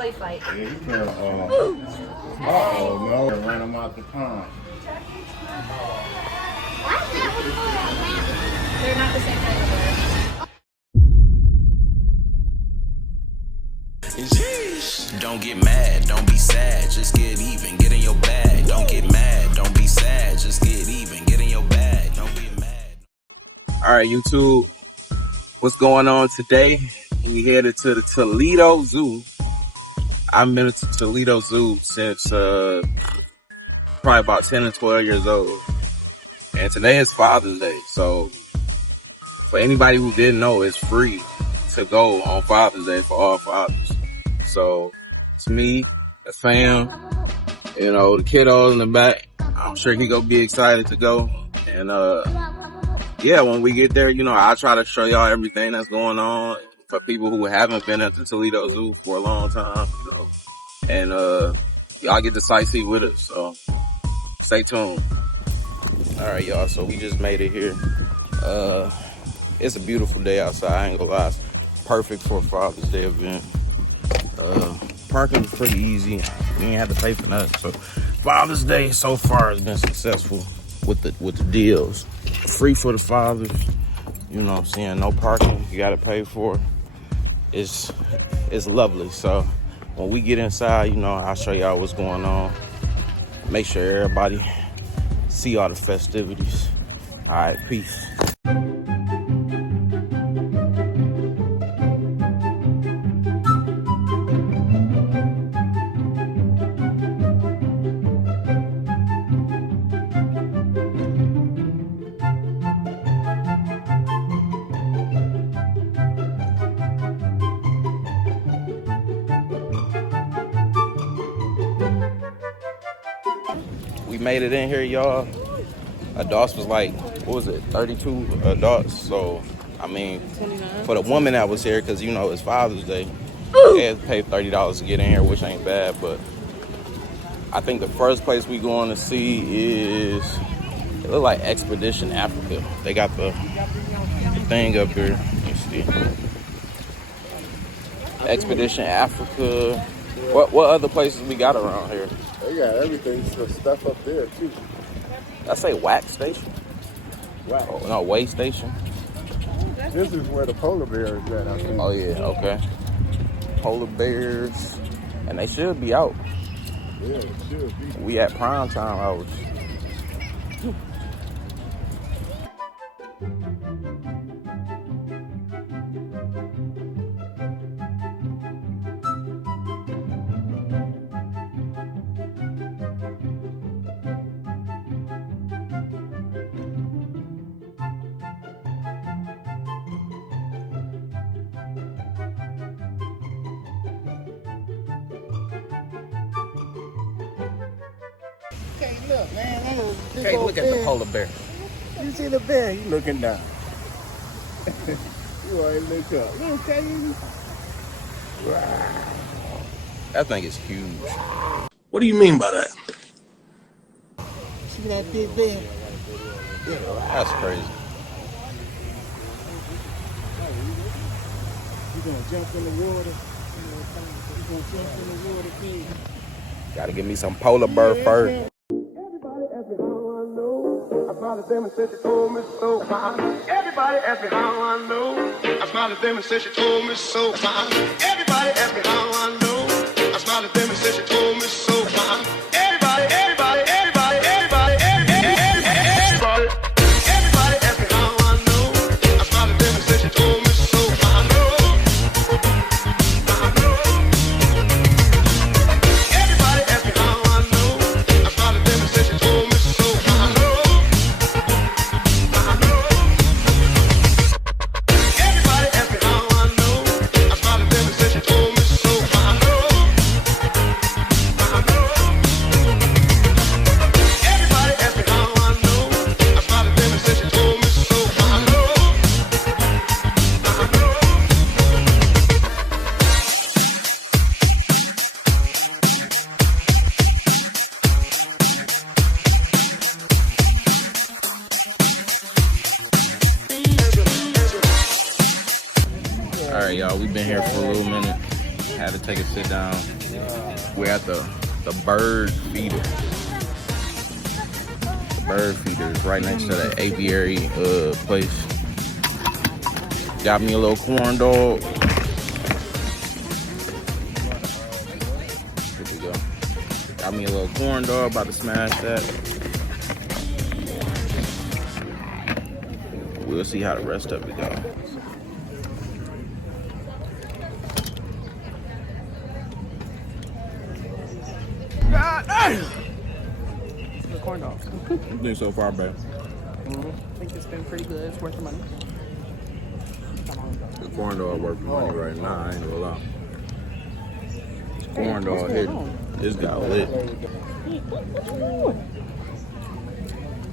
play fight. Yeah, you can, uh-oh, no, ran him out the pond. They're not the same kind of bear. Don't get mad, don't be sad, just get even, get in your bag. Don't get mad, don't be sad, just get even, get in your bag. Don't get mad. All right, YouTube, what's going on today? We headed to the Toledo Zoo. I've been to Toledo Zoo since probably about 10 or 12 years old. And today is Father's Day. So for anybody who didn't know, it's free to go on Father's Day for all fathers. So it's me, the fam, you know, the kiddos in the back. I'm sure he gonna be excited to go. And yeah, when we get there, you know, I'll try to show y'all everything that's going on for people who haven't been at the Toledo Zoo for a long time, you know. And y'all get to sightsee with us, so stay tuned. All right, y'all, so we just made it here. It's a beautiful day outside, I ain't gonna lie. It's perfect for a Father's Day event. Parking is pretty easy. We ain't have to pay for nothing. So Father's Day so far has been successful with the deals. Free for the fathers, you know what I'm saying? No parking, you gotta pay for it. It's lovely. So when we get inside, you know, I'll show y'all what's going on. Make sure everybody see all the festivities. All right, peace. We made it in here, y'all. Adults was like, what was it, 32 adults. So, I mean, 29. For the woman that was here, because, you know, it's Father's Day, they had to pay $30 to get in here, which ain't bad. But I think the first place we going to see is, it look like Expedition Africa. They got the thing up here. Let me see. Expedition Africa. What other places we got around here? They got everything, so stuff up there, too. I say wax station? Wax. Oh, no, way station. This is where the polar bear is at, I think. Oh, yeah, okay. Polar bears. And they should be out. Yeah, it should be. We at prime time hours. Okay, look, man. Okay, look at the polar bear. You see the bear? You looking down. You already look up. Okay. Wow. That thing is huge. What do you mean by that? See that big bear? That's crazy. You gonna jump in the water? You gonna jump in the water, kid? Gotta give me some polar bear first. Everybody ask me how I know. I smiled at them and said she told me so. Everybody ask me how I know. I smiled at them and said she told me so. Everybody ask me how I know. I smiled at them and said she told me so. Everybody, everybody, everybody, everybody, everybody, everybody. Everybody ask me how I know. I smiled at them and said she told me so. I know. Everybody ask me how I know. I smiled at them and said she told me so. I know. Everybody ask me how I know. I smiled at them and said she told me so. I know. Everybody ask me how I know. I smiled at them and said she told me so. I know. All right, y'all, we've been here for a little minute. Had to take a sit down. We're at the bird feeder. The bird feeder is right next to the aviary place. Got me a little corn dog. Here we go. Got me a little corn dog. About to smash that. We'll see how the rest of it goes. The corn dogs. What do you think so far, babe? I think it's been pretty good. It's worth the money. The corn dog worth the money right now. I ain't gonna lie. This corn dog here, this got lit.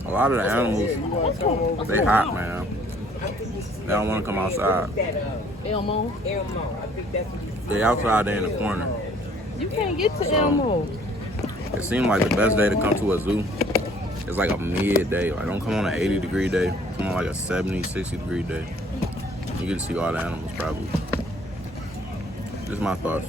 A lot of the animals, they hot, man. They don't want to come outside. Elmo. They outside, they in the corner. You can't get to Elmo. It seemed like the best day to come to a zoo is like a midday. Like, don't come on an 80-degree day. Come on like a 70, 60-degree day. You get to see all the animals, probably. Just my thoughts.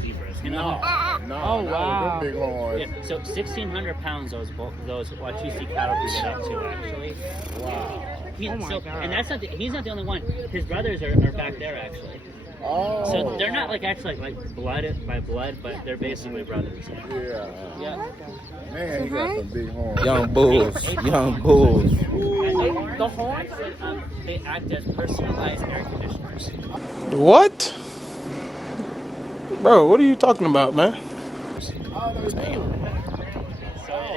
Zebras, you know? Oh, wow. Yeah, so 1,600 pounds those Wachisi cattle can get up to, actually. Wow. Oh my God. And that's not he's not the only one. His brothers are back there, actually. Oh. So they're not like actually like blood by blood, but they're basically brothers. Yeah. Yeah. Man, he got some big horns. Young bulls. Young bulls. And the horns, they act as personalized air conditioners. What? Bro, what are you talking about, man? So it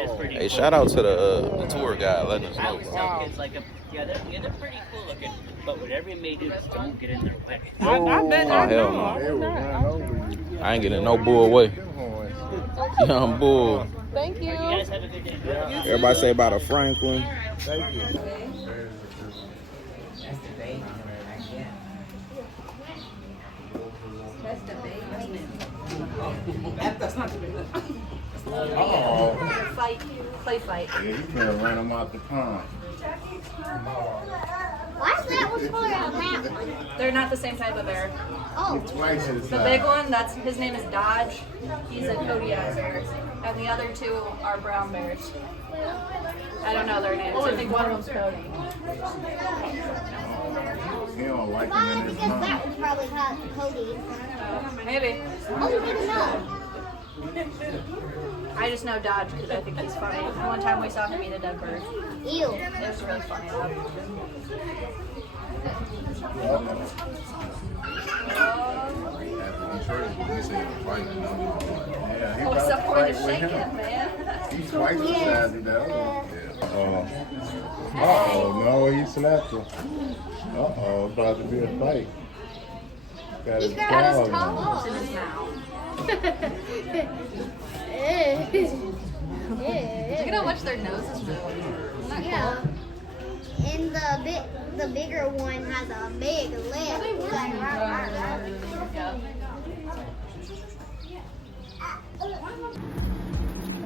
is pretty Hey, cool. shout out to the tour guide letting us I know. always tell kids, like, they're pretty cool looking, but whatever you may do, just don't get in their way. I bet Oh, not. hell No, no. They will run over you. I ain't getting no bull way. Them horns. Young bull. Thank you. You guys have a good day. Everybody say about a Franklin. Thank you. That's not the big one. Oh. Play fight. Yeah, you can't run them out the pond. Why is that one smaller than that one? They're not the same type of bear. Oh, Twice as The big one, his name is Dodge. He's a Kodiaker. And the other two are brown bears. I don't know their names. I think one of them's Cody. He don't like why? them in his Because pond. that was probably Cody. Maybe. Oh, you didn't know. I just know Dodge because I think he's funny. And one time we saw him eat a dead bird. Ew. It was really funny. Yeah, he What's about up to for fight the with shaking, him. man? He's twice the size of that other one. Uh-oh, no, he slapped him. Uh-oh, it's about to be a fight. Got his claws in him. In his mouth. Look at how much their noses move. Isn't that Yeah. cool? And the bigger one has a big lip.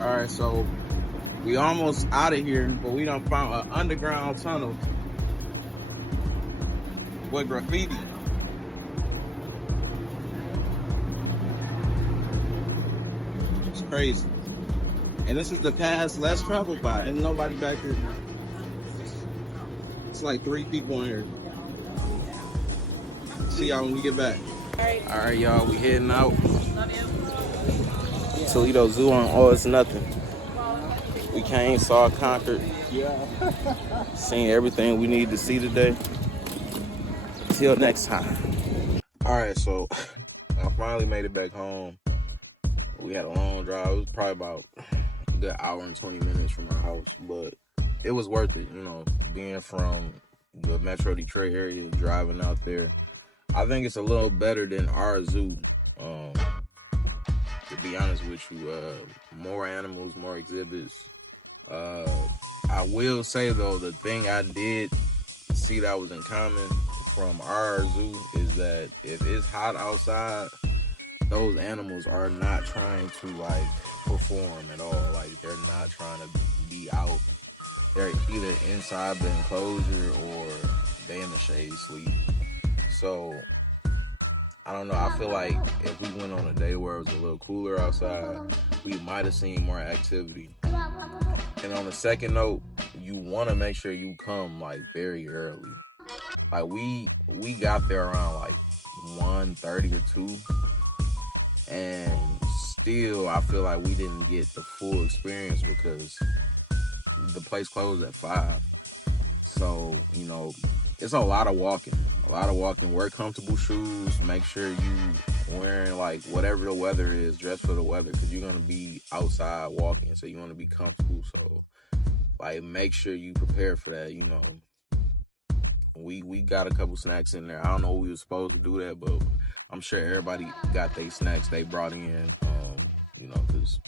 All right, so we almost out of here, but we done found an underground tunnel with graffiti. It's crazy. And this is the path less traveled by, and nobody back here. It's like 3 people in here. See y'all when we get back. All right, y'all, we heading out. Toledo Zoo on All It's Nothing. We came, saw, conquered. Seen everything we need to see today. Till next time. All right, so finally made it back home. We had a long drive. It was probably about a good hour and 20 minutes from our house, but it was worth it, you know, being from the Metro Detroit area, driving out there. I think it's a little better than our zoo. To be honest with you, more animals, more exhibits. I will say though, the thing I did see that was in common from our zoo is that if it's hot outside, those animals are not trying to like perform at all. Like they're not trying to be out. They're either inside the enclosure or they in the shade sleep. So I don't know. I feel like if we went on a day where it was a little cooler outside, we might have seen more activity. And on the second note, you want to make sure you come like very early. Like we got there around like 1:30 or 2, and still I feel like we didn't get the full experience because the place closed at 5. So, you know, it's a lot of walking. Wear comfortable shoes. Make sure you wearing like whatever the weather is, dress for the weather, because you're going to be outside walking. So you want to be comfortable. So like make sure you prepare for that, you know. We got a couple snacks in there. I don't know we were supposed to do that, but I'm sure everybody got their snacks they brought in, you know, because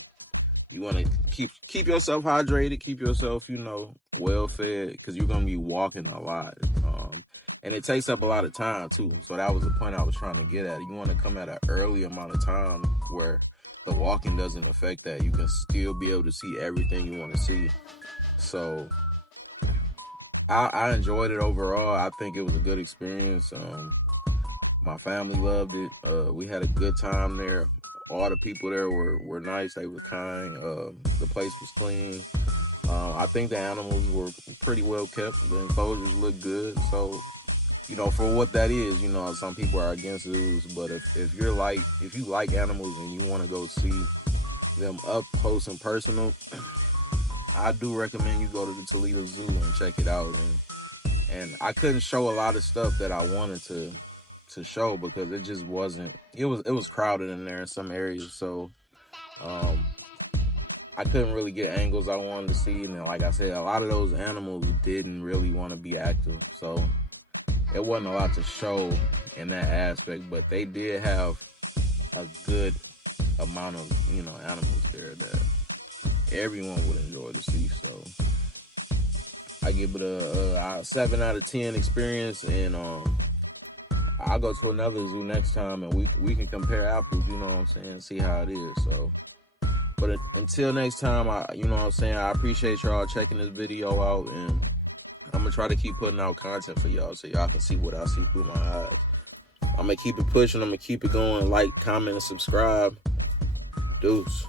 you want to keep yourself hydrated, keep yourself, you know, well fed, because you're going to be walking a lot. And it takes up a lot of time too. So that was the point I was trying to get at. You want to come at an early amount of time where the walking doesn't affect that. You can still be able to see everything you want to see. So I enjoyed it overall. I think it was a good experience. My family loved it. We had a good time there. All the people there were nice. They were kind. The place was clean. I think the animals were pretty well kept. The enclosures looked good. So, you know, for what that is, you know, some people are against zoos, but if you like animals and you want to go see them up close and personal, I do recommend you go to the Toledo Zoo and check it out. And I couldn't show a lot of stuff that I wanted to show because it just wasn't. It was crowded in there in some areas, so I couldn't really get angles I wanted to see. And like I said, a lot of those animals didn't really want to be active, so it wasn't a lot to show in that aspect. But they did have a good amount of, you know, animals there that everyone would enjoy to see. So I give it a 7 out of 10 experience, and I'll go to another zoo next time and we can compare apples, you know what I'm saying, see how it is. So but until next time, you know what I'm saying, I appreciate y'all checking this video out, and I'm gonna try to keep putting out content for y'all so y'all can see what I see through my eyes. I'm gonna keep it pushing, I'm gonna keep it going. Like, comment, and subscribe. Deuce.